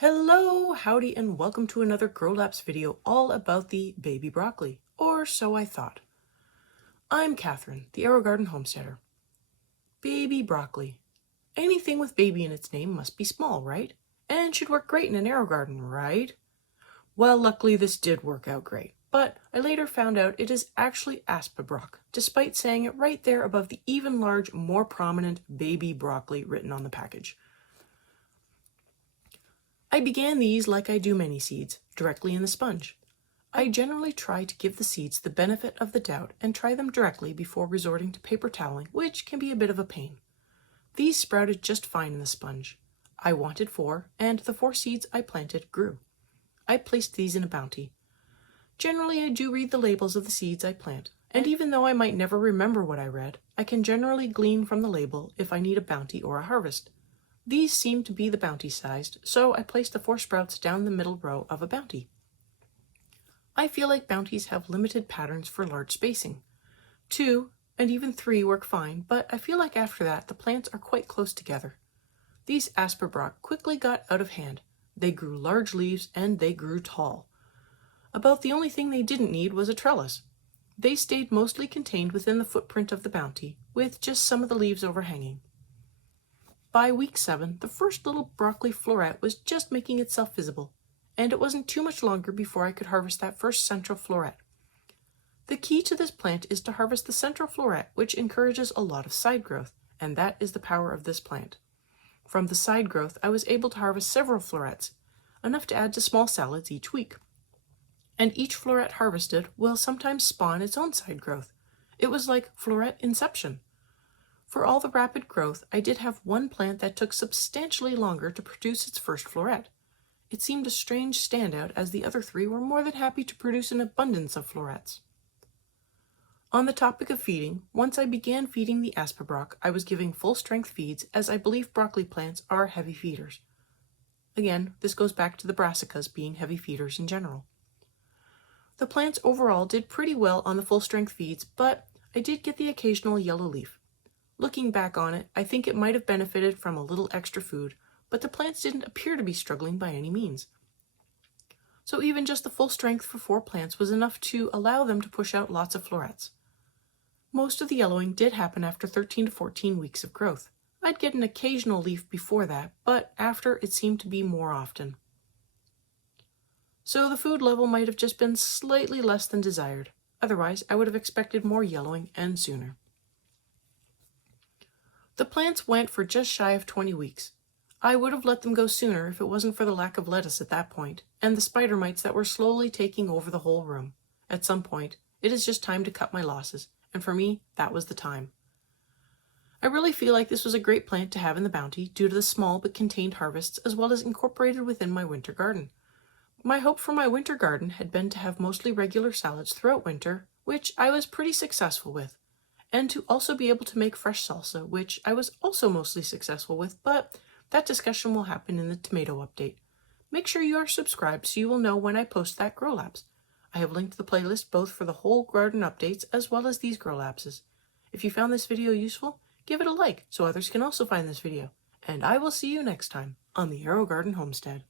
Hello, howdy, and welcome to another Grow Lapse video all about the baby broccoli, or so I thought. I'm Catherine, the Aerogarden Homesteader. Baby broccoli. Anything with baby in its name must be small, right? And should work great in an Aerogarden, right? Well, luckily this did work out great, but I later found out it is actually aspabroc, despite saying it right there above the even large, more prominent baby broccoli written on the package. I began these like I do many seeds, directly in the sponge. I generally try to give the seeds the benefit of the doubt and try them directly before resorting to paper toweling, which can be a bit of a pain. These sprouted just fine in the sponge. I wanted 4, and the 4 seeds I planted grew. I placed these in a bounty. Generally, I do read the labels of the seeds I plant, and even though I might never remember what I read, I can generally glean from the label if I need a bounty or a harvest. These seemed to be the bounty sized, so I placed the 4 sprouts down the middle row of a bounty. I feel like bounties have limited patterns for large spacing. 2 and even 3 work fine, but I feel like after that the plants are quite close together. These aspabroc quickly got out of hand. They grew large leaves and they grew tall. About the only thing they didn't need was a trellis. They stayed mostly contained within the footprint of the bounty, with just some of the leaves overhanging. By week 7, the first little broccoli floret was just making itself visible, and it wasn't too much longer before I could harvest that first central floret. The key to this plant is to harvest the central floret, which encourages a lot of side growth, and that is the power of this plant. From the side growth, I was able to harvest several florets, enough to add to small salads each week. And each floret harvested will sometimes spawn its own side growth. It was like floret inception. For all the rapid growth, I did have one plant that took substantially longer to produce its first floret. It seemed a strange standout as the other 3 were more than happy to produce an abundance of florets. On the topic of feeding, once I began feeding the aspabroc, I was giving full-strength feeds as I believe broccoli plants are heavy feeders. Again, this goes back to the brassicas being heavy feeders in general. The plants overall did pretty well on the full-strength feeds, but I did get the occasional yellow leaf. Looking back on it, I think it might have benefited from a little extra food, but the plants didn't appear to be struggling by any means. So even just the full strength for 4 plants was enough to allow them to push out lots of florets. Most of the yellowing did happen after 13 to 14 weeks of growth. I'd get an occasional leaf before that, but after it seemed to be more often. So the food level might have just been slightly less than desired. Otherwise, I would have expected more yellowing and sooner. The plants went for just shy of 20 weeks. I would have let them go sooner if it wasn't for the lack of lettuce at that point, and the spider mites that were slowly taking over the whole room. At some point, it is just time to cut my losses, and for me, that was the time. I really feel like this was a great plant to have in the bounty due to the small but contained harvests as well as incorporated within my winter garden. My hope for my winter garden had been to have mostly regular salads throughout winter, which I was pretty successful with, and to also be able to make fresh salsa, which I was also mostly successful with, but that discussion will happen in the tomato update. Make sure you are subscribed so you will know when I post that Grow Lapse. I have linked the playlist both for the whole garden updates as well as these Grow Lapses. If you found this video useful, give it a like so others can also find this video, and I will see you next time on the Aerogarden Homestead.